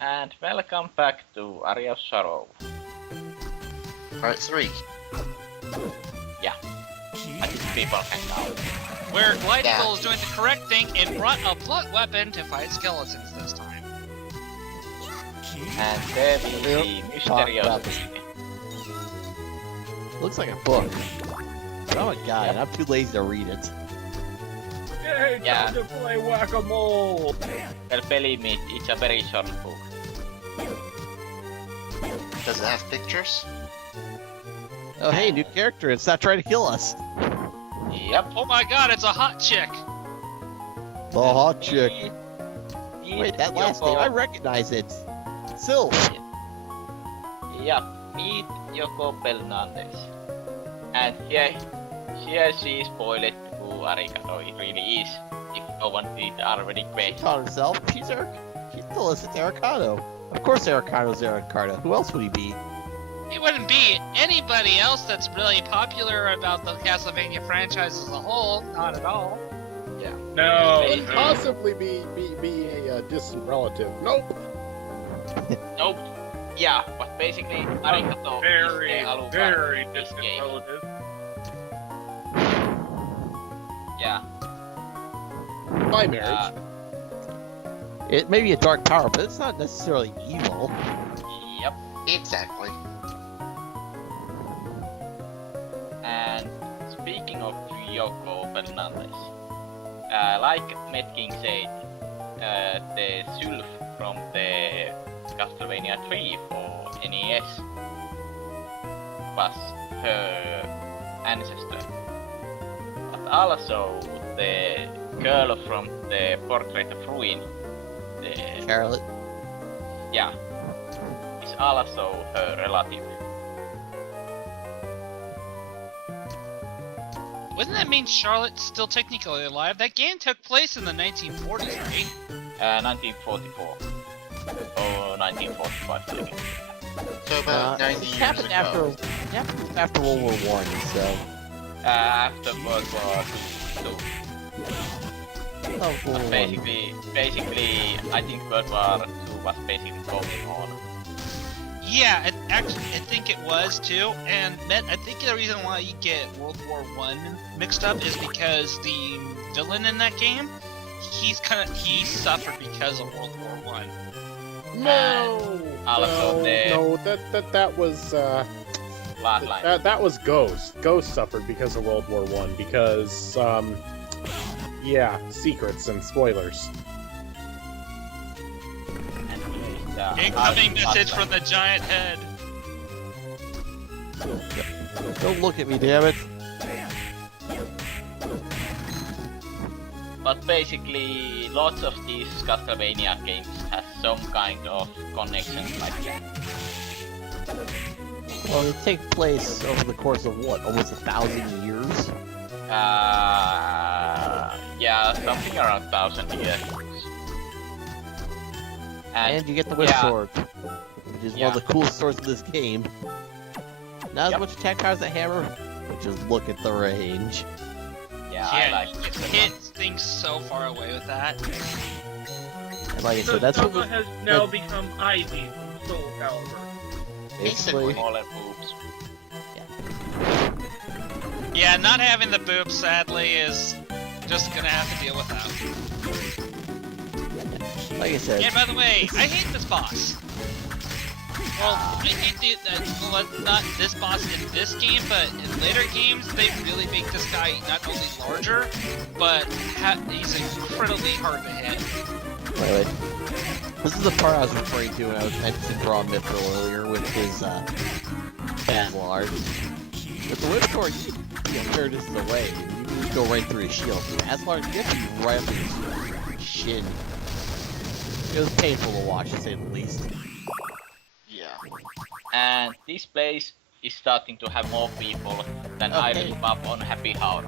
And welcome back to Aria of Sorrow. Part 3. Yeah, I think people can now. Where Glydical is doing the correct thing and brought a blunt weapon to fight skeletons this time. And there we see mysterious. Looks like a book. Oh my god, I'm too lazy to read it. Hey, Yeah. time to play whack-a-mole! Well, believe me, it's a very short book. Does it have pictures? Oh hey, new character, it's not trying to kill us. Yep. Oh my god, it's a hot chick! The hot chick. Meet Wait, that last Yoko. name, I recognize it. Sylph. Yep, meet Yoko Fernandez. And here she spoiled who Arikado it really is. If no one did already She question. taught herself. She told us it's Aricado. Of course Aricado's Aricardo. Who else would he be? It wouldn't be anybody else that's really popular about the Castlevania franchise as a whole. Not at all. Yeah. No, Hey, no. Possibly be a distant relative. Nope. Nope. Yeah, but basically Arikado Very, is the Alucard very in this distant game. relative. Yeah. By marriage. It may be a dark power, but it's not necessarily evil. Yep. Exactly. And speaking of Yoko Fernandez, like Metking said, the Sylph from the Castlevania 3 for NES was her ancestor. But also the girl from the Portrait of Ruin, the, Charlotte. yeah, is also her relative. Wouldn't that mean Charlotte's still technically alive? That game took place in the 1940s, right? 1944 or 1945. I think. So about 90 it years happened ago. after World War One, so. After World War II. Oh, World War One. Basically, I think World War II was basically going on. Yeah, I think it was too. And I think the reason why you get World War One mixed up is because the villain in that game, he suffered because of World War One. No. Also No, that was Bloodline. that was Ghost. Ghost suffered because of World War One because yeah, secrets and spoilers. And here is the Incoming message Bloodline. from the giant head. Don't look at me, damn it. But basically, lots of these Castlevania games has some kind of connection like that. Well, they take place over the course of what, almost 1,000 years? Yeah, something around 1,000 years. And you get the Wish yeah. Sword, which is one Yeah. of the coolest swords in this game. Not Yep. as much attack power as the hammer, but just look at the range. Yeah, I like you it. can hit things so far away with that. And like I So said, that's what Zelda was has now become Ivy from Soul Calibur. basically. Smaller boobs. Yeah, not having the boobs, sadly, is just gonna have to deal with that. Like I said, And by the way, I hate this boss. Well, I hate well, not this boss in this game, but in later games, they really make this guy not only larger, but he's incredibly hard to hit. wait. This is the part I was referring to when I was mentioning Draw Mithril earlier with his large. With the Whip Sword, you can clear this away. You can go right through his shield. As large, you have to be right up his shin. It was painful to watch, to say the least. Yeah. And this place is starting to have more people than Okay. Iron Pub on Happy Hour.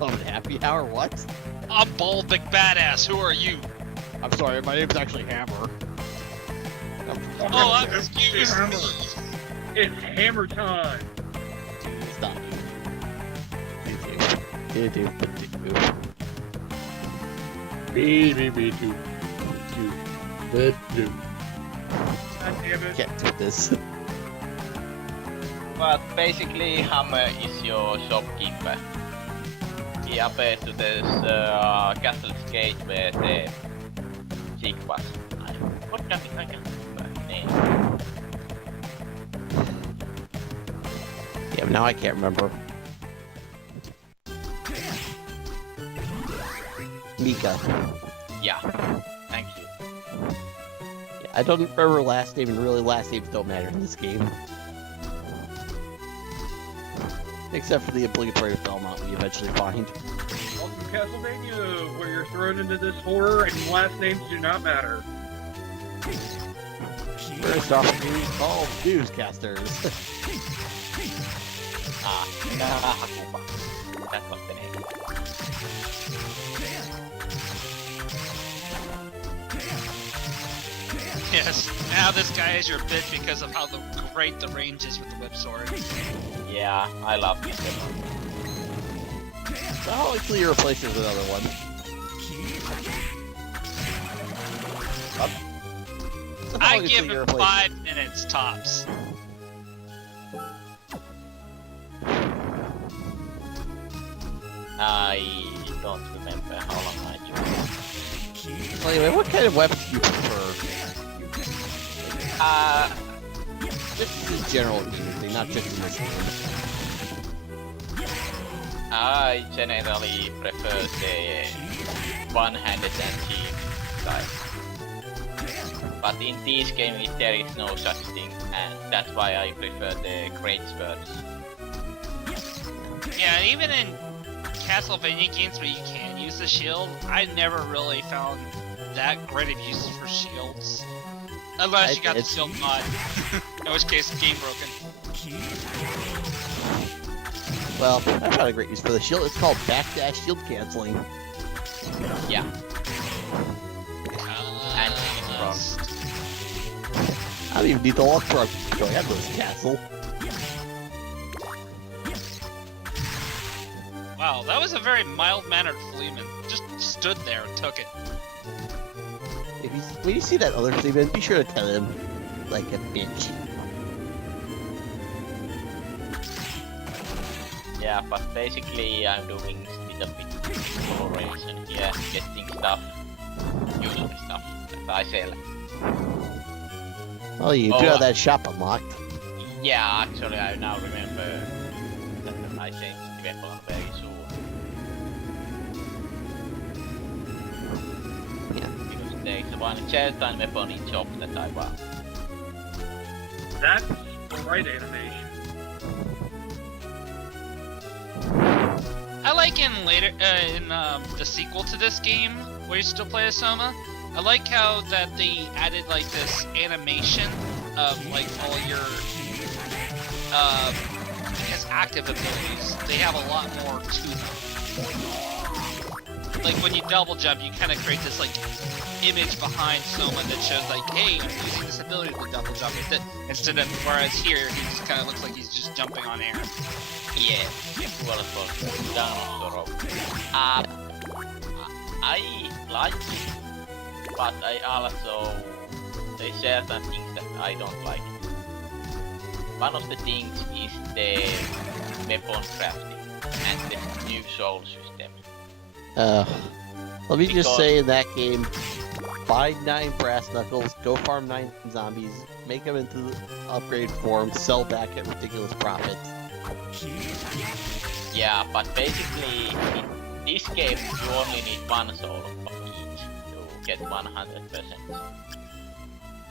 On Happy Hour, what? I'm Bald Big Badass, who are you? I'm sorry, my name's actually Hammer. Oh, excuse Hammer. me. It's hammer time! Stop. Do. B2. the do. God damn it. Can't do this. But basically, Hammer is your shopkeeper. He appears to this castle's gate where the chick was. What damn it, I can't remember her name. Yeah, now I can't remember. Mika. Yeah, thank you. Yeah, I don't remember last name, and really last names don't matter in this game. Except for the obligatory Belmont we eventually find. Welcome to Castlevania, where you're thrown into this horror and last names do not matter. First off, we call newscasters. Hakuba. That was the name. Yes, now this guy is your bit because of how great the range is with the whip sword. Yeah, I love this one. So how likely you replace it with another one? So how I likely give you him replace 5 minutes tops. I don't remember how long I chose. it? Well, anyway, what kind of weapon do you prefer? Just in general, thing, not just in this game. I generally prefer the one-handed and team style. But in this game there is no such thing, and that's why I prefer the great swords. Yeah, even in Castlevania games where you can use the shield, I never really found that great of uses for shields. Unless you got the shield mod, in which case, game broken. Well, I found a great use for the shield. It's called backdash shield canceling. Yeah. And I don't even need the walk truck to go ahead of this castle. Wow, that was a very mild-mannered Fleeman. Just stood there and took it. When you see that other Fleeman, be sure to tell him, like a bitch. yeah, but basically I'm doing a bit of exploration here, getting stuff, useful stuff that I sell. Well, you do have that shop unlocked. Yeah, actually I now remember that I changed the weapon very soon. Because it takes one Chertan weapon in shop that I want. That's the right animation. I like in the sequel to this game, where you still play as Soma. I like how that they added like this animation of like all your I guess active abilities. They have a lot more to them. Like when you double jump, you kind of create this like image behind Soma that shows like, hey, I'm using this ability to double jump instead of whereas here he just kind of looks like he's just jumping on air. Yeah, well down on the rope. I like it, but I also they share some things that I don't like. One of the things is the weapon crafting and the new soul system. Let me just say in that game, buy 9 brass knuckles, go farm 9 zombies, make them into the upgraded form, sell back at ridiculous profits. Yeah, but basically in this game you only need one soul of each to get 100%.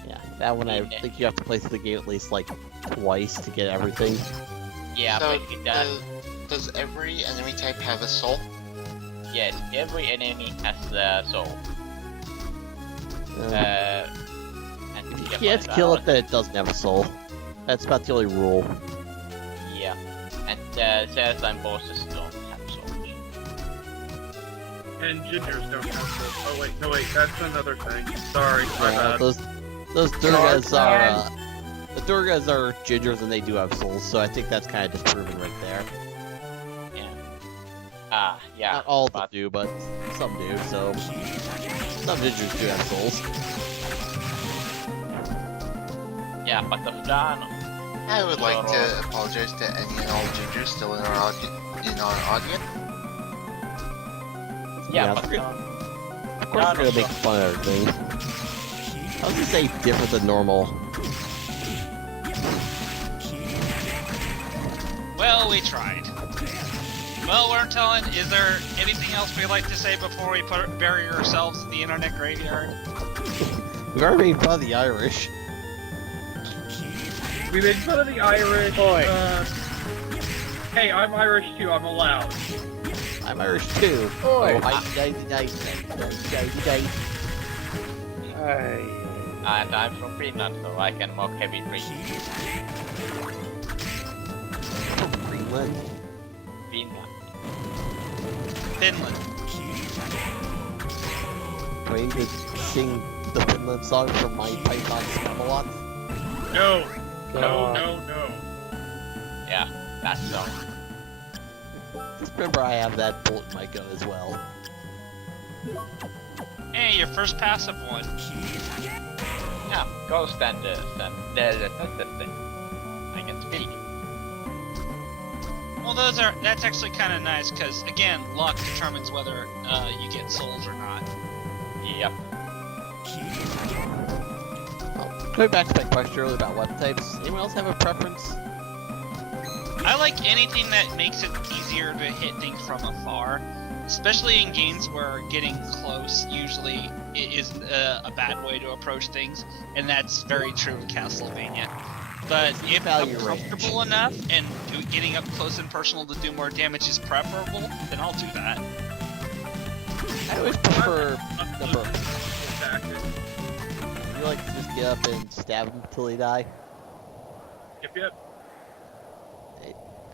Yeah, that one I think you have to play through the game at least like twice to get everything. Yeah, So, basically that. does every enemy type have a soul? Yes, every enemy has a soul. And If you can't kill it, then it doesn't have a soul. That's about the only rule. Yeah, and certain bosses don't have souls. And gingers don't have those. Oh wait, no wait, that's another thing. Sorry, my Yeah, bad. those Durgas are the Durgas are gingers and they do have souls, so I think that's kind of disproven right there. Yeah. Not all of them but do, but some do. So some gingers do have souls. Yeah, but of Dano. I would like to apologize to any and all gingers still in our audience. Yeah, Yeah, but of course we're gonna make fun of everything. I was gonna say different than normal. Well, we tried. Well, we're telling, is there anything else we'd like to say before we bury ourselves in the internet graveyard? We've already made fun of the Irish. We made fun of the Irish. Oi. Hey, I'm Irish too. I'm allowed. I'm Irish too. Oi. And I'm from Finland, so I can mock heavy drinking. Greenland. Finland. Finland. Trying to sing the Finland song from my Python Spamalot. No. No, God. no. Yeah, that's so. Just remember I have that bullet in my gun as well. Hey, your first passive one. Yeah, ghost and I can speak. Well, that's actually kind of nice, because, again, luck determines whether you get souls or not. Yep. Going back to my question earlier about weapon types, anyone else have a preference? I like anything that makes it easier to hit things from afar, especially in games where getting close usually is a bad way to approach things, and that's very true in Castlevania. But if I'm comfortable enough and getting up close and personal to do more damage is preferable, then I'll do that. I always prefer number. Exactly. You like to just get up and stab them until they die? Yep.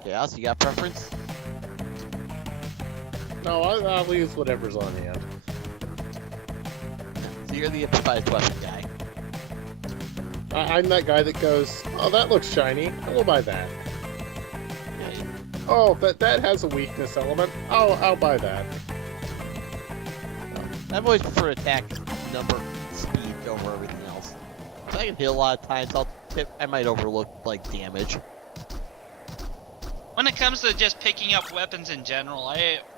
Chaos, you got preference? No, I'll use whatever's on the end. So you're the improvised weapon guy. I'm that guy that goes, oh, that looks shiny. I'll buy that. Yeah, Oh, that has a weakness element. I'll buy that. I've always preferred attack number speed over everything else. So I can hit a lot of times. I might overlook like damage. When it comes to just picking up weapons in general,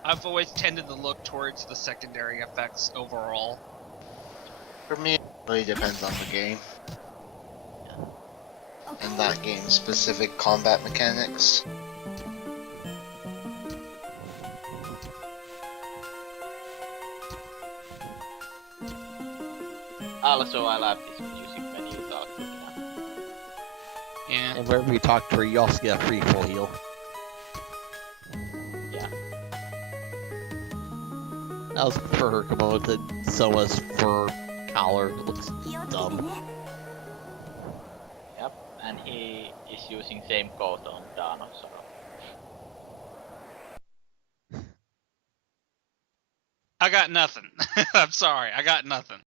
I've always tended to look towards the secondary effects overall. For me, it really depends on the game. And that game's specific combat mechanics. Also, I love this music when you talk to me. Yeah. And wherever you talk to her, you also get a free full heal. Yeah. I was for her come on with the Soma's fur collar. It looks dumb. Yep. And he is using same coat on Dano, so. I got nothing. I'm sorry, I got nothing.